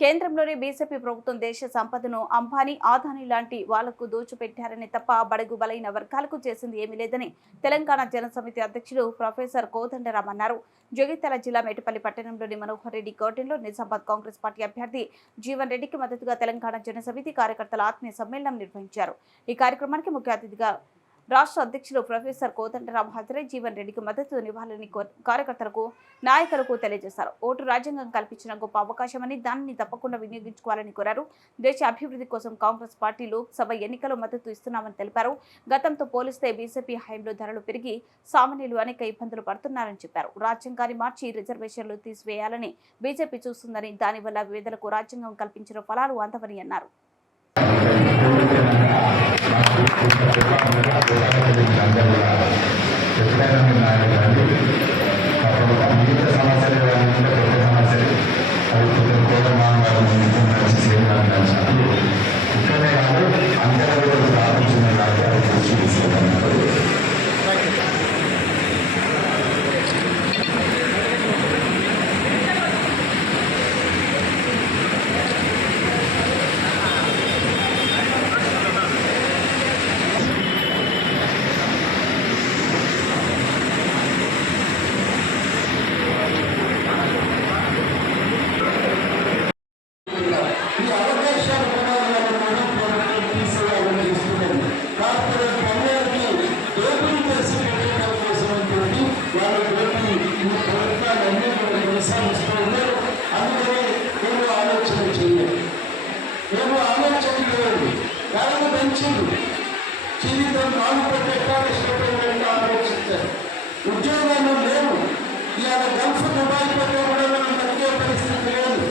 కేంద్రంలోని బీజేపీ ప్రభుత్వం దేశ సంపదను అంబానీ ఆదానీ లాంటి వాళ్ళకు దోచుపెట్టారని తప్ప బడుగు బలైన వర్గాలకు చేసింది ఏమీ లేదని తెలంగాణ జనసమితి అధ్యక్షుడు ప్రొఫెసర్ కోదండరామ్ అన్నారు. జగిత్యాల జిల్లా మేటపల్లి పట్టణంలోని మనోహర్ రెడ్డి గార్డెన్లో నిజామాబాద్ కాంగ్రెస్ పార్టీ అభ్యర్థి జీవన్ రెడ్డికి మద్దతుగా తెలంగాణ జనసమితి కార్యకర్తల ఆత్మీయ సమ్మేళనం నిర్వహించారు. ఈ కార్యక్రమానికి ముఖ్య అతిథిగా రాష్ట్ర అధ్యక్షులు ప్రొఫెసర్ కోదండరాం హజరై జీవన్ రెడ్డికి మద్దతు ఇవ్వాలని కార్యకర్తలకు నాయకులకు తెలియజేశారు. ఓటు రాజ్యాంగం కల్పించిన గొప్ప అవకాశమని దానిని తప్పకుండా వినియోగించుకోవాలని కోరారు. దేశ అభివృద్ధి కోసం కాంగ్రెస్ పార్టీ లోక్సభ ఎన్నికల్లో మద్దతు ఇస్తున్నామని తెలిపారు. గతంతో పోలిస్తే బీజేపీ హయాంలో ధరలు పెరిగి సామాన్యులు అనేక ఇబ్బందులు పడుతున్నారని చెప్పారు. రాజ్యాంగాన్ని మార్చి రిజర్వేషన్లు తీసివేయాలని బీజేపీ చూస్తుందని దానివల్ల వివిధలకు రాజ్యాంగం కల్పించిన ఫలాలు అందవని అన్నారు. మిగతా సమస్యలు ఏమైనా ఉద్యోగాలు లేవు ఇవాళ గల్ఫ్ దుబాయ్ పోతే కూడా మనం బతికే పరిస్థితి లేదు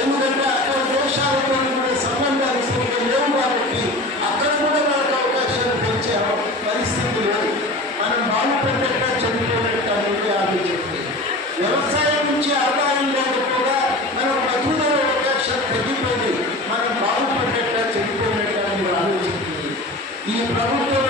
ఎందుకంటే అక్కడ దేశాలతో కూడా సంబంధాలు సరిగ్గా లేవు కాబట్టి అక్కడ కూడా మనకు అవకాశాలు పెంచే పరిస్థితి లేదు మనం బాగుపడేట చదువుకునేట అనేది ఆలోచించింది వ్యవసాయం నుంచి ఆదాయం లేకపోగా మనం బతుకునే అవకాశం తగ్గిపోయి మనం బాగుపడేట చనిపోయినట్టు అని ఆలోచించింది ఈ ప్రభుత్వం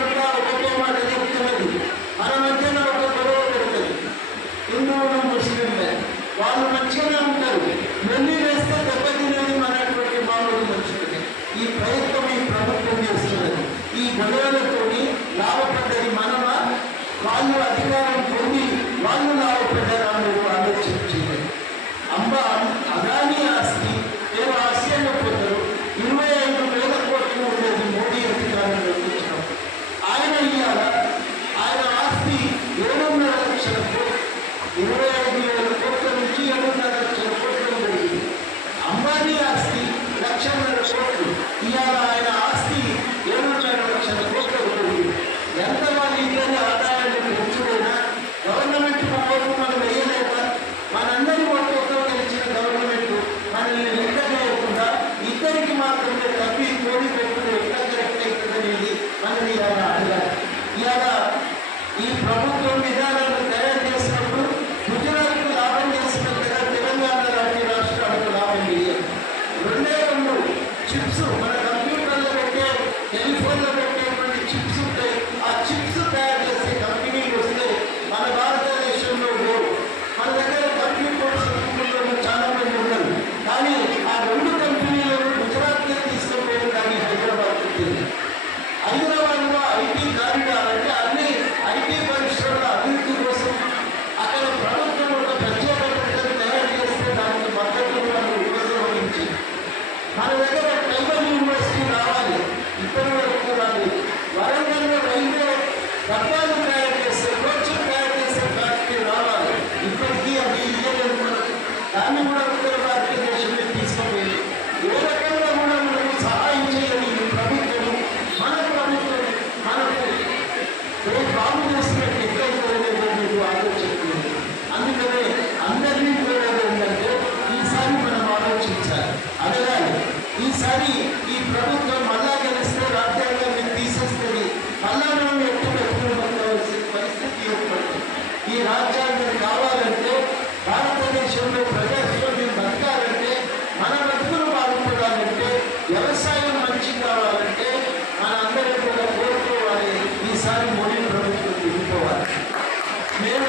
Yeah.